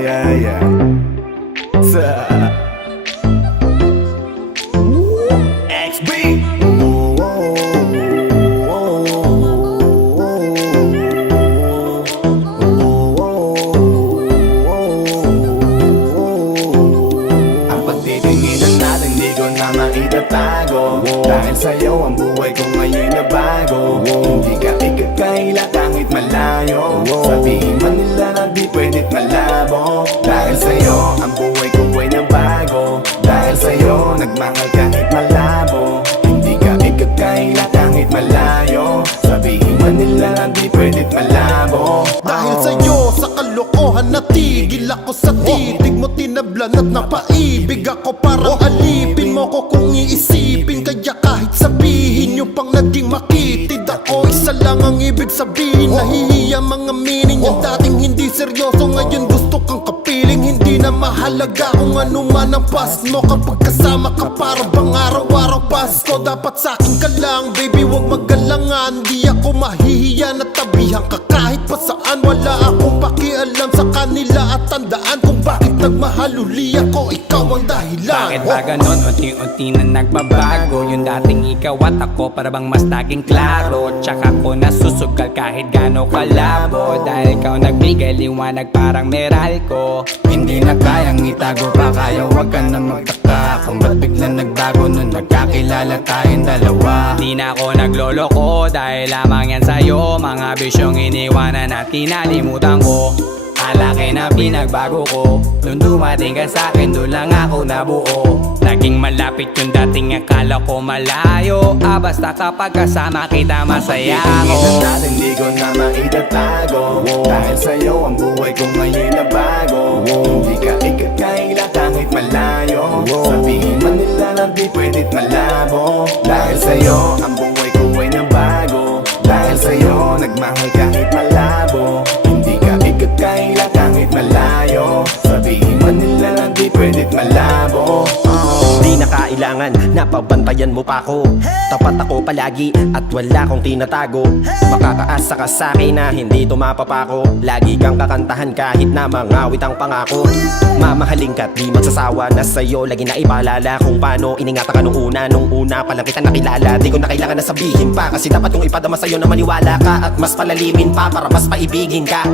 yeah. XB. Ang pagtitinginan natin di ko na maitatago, dahil sa'yo ang buhay ko ngayon na bago. Hindi ka ikakaila kahit malayo, sabihin man nila na di pwedit malabo. Dahil sa'yo ang buhay ko ay nabago, dahil sa'yo nagmahal kahit malabo. Hindi ka ikakaila kahit malayo, sabihin man nila na di pwedit malabo. Dahil sa'yo sa kalokohan natigil ako sa titig mo, tinablan at napaibig ako. Parang alipin mo ko kung iisipin, kaya kahit sabihin nyo pang naging makitid ako, isa lang ang ibig sabihin. Nahihiya mga meaning, yung dating hindi seryoso ngayon gusto kang kapiling. Hindi na mahalaga kung ano man ang past mo, kapag kasama ka para bang araw-araw Pasko. Dapat sa'kin ka lang baby, wag magalangan. Di ako mahihiya na tabihan ka kahit pa saan. Wala akong pakialam sa kanila at tandaan kung bakit nagmahal uli ako, ikaw ang dahilan. Bakit ba ganon? Unti-unti na nagbabago. Yung dating ikaw at ako para bang mas naging klaro. Tsaka ko nasusugal kahit gano kalabo, dahil ikaw nagbigay liwanag parang Meralco. Hindi na kayang itago pa, kaya wag ka na magtaka kung ba't biglang nagbago nung nagkakilala tayong dalawa. Di na ako nagloloko dahil lamang yan sa'yo, mga bisyong iniwanan at kinalimutan ko. Alaki na pinagbago ko, nung dumating ka sa'kin doon lang ako nabuo. Laging malapit yung dating akala ko malayo, basta kapag kasama kita masaya ako. Pagtitinginan natin di ko na maitatago, dahil sa'yo ang buhay ko ngayon na bago. Hindi ka ikakaila kahit malayo, sabihin man nila na di pwedit malabo. Dahil sa'yo ang buhay ko ay nabago, dahil sa'yo nagmahal kahit malabo. Hindi ka ikakaila kahit malayo, sabihin man nila na di pwedit malabo. Di na kailangan, napabantayan mo pa ako. Tapat ako palagi at wala kong tinatago. Makakaasa ka sa'kin na hindi tumapapako. Lagi kang kakantahan kahit na mangawit ang pangako. Mamahalin ka't di magsasawa na sa'yo lagi na ipaalala kung paano iningatan ka nung una pa lang kita nakilala. Di ko na kailangan na sabihin pa, kasi dapat kong ipadama sa'yo na maniwala ka at mas palalimin pa para mas paibigin ka.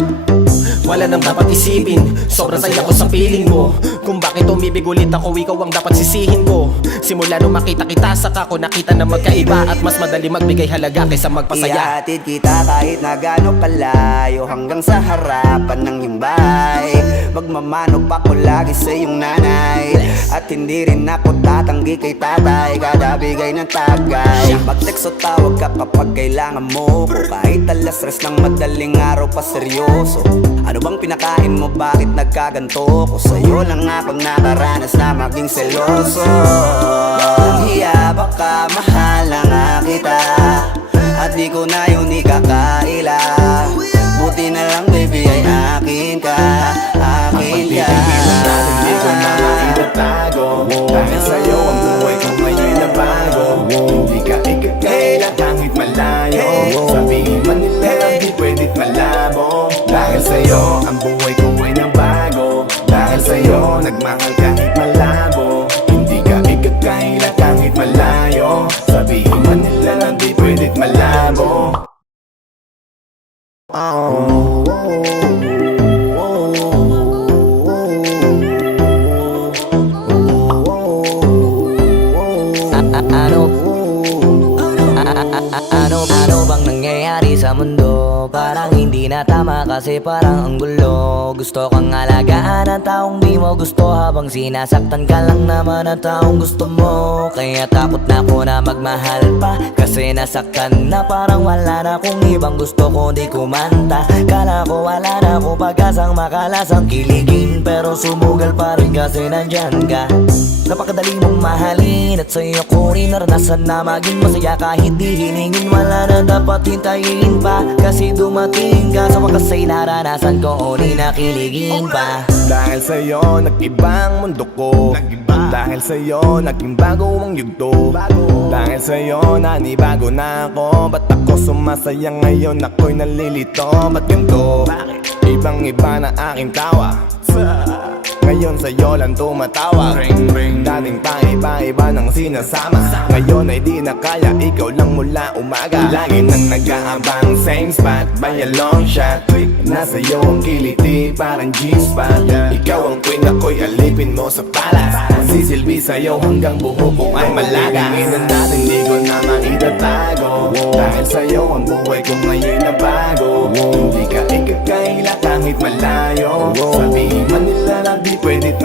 Wala nang dapat isipin, sobrang saya ko sa feeling mo. Kung bakit umibig ulit ako, ikaw ang dapat sisihin ko. Simula nung makita kita, saka ko nakita na magkaiba at mas madali magbigay halaga kaysa magpasaya. Ihatid kita kahit na gano'ng kalayo, hanggang sa harapan ng iyong bahay. Magmamano pa ko lagi sa iyong nanay, at hindi rin ako tatanggi kay tatay. Kada bigay ng tagay, mag-text o tawag ka kapag kailangan mo ko. Kahit alas tres ng madaling araw pa seryoso. Ano bang pinakain mo, bakit nagkaganto ko? Sa'yo lang ako nakaranas na maging seloso. Ang hiya baka mahal na nga kita, at di ko na yun ikakaila. Buti na lang baby ay akin ka, akin ka. Pagtitinginan natin di ko na maitatago, dahil sa'yo ang buhay ko ngayon na bago. Hindi ka ikakaila kahit malayo, sabihin man nila na di pwedit malabo. Dahil sa'yo ang buhay ko ay nabago, dahil sa'yo nagmahal kahit malabo. Hindi ka ikakaila kahit malayo, sabihin man nila na di pwedit malabo. Ano bang nangyayari sa mundo? Parang hindi na tama kasi parang ang gulo. Gusto kang alagaan ang taong di mo gusto, habang sinasaktan ka lang naman ang taong gusto mo. Kaya takot na ako na magmahal pa, kasi nasaktan na parang wala na akong ibang gusto kundi kumanta. Kala ko wala na ako pag-asang makalasang kiligin, pero sumugal pa rin kasi nandyan ka. Napakadali mong mahalin at sa'yo ko rin naranasan na maging masaya. Kahit di hiningin wala na dapat hintayin pa, kasi dumating ka sa wakas ay naranasan ko o di nakiligin pa. Dahil sa'yo nag-ibang mundo ko, dahil sa'yo naging bago ang yugto. Dahil sa'yo nanibago na ako, ba't ako sumasaya ngayon ako'y nalilito? Ba't ganito? Ibang iba na aking tawa. Ngayon sa'yo lang tumatawag. Ring ring. Dating paiba-iba ng sinasama, ngayon ay di na kaya, ikaw lang mula umaga. Lagi nang nag-aabang, same spot by a long shot. Nasa iyo ang kiliti, parang G-spot. Ikaw ang queen, ako'y alipin mo sa palas. Sisilbi sa'yo hanggang buho ko ay malaga. Tingnan natin, di ko na maitatago. Dahil sa'yo ang buhay ko ngayon na bago. Hindi ka ikakaila kahit malayo. Sabihin man nila na di pwedit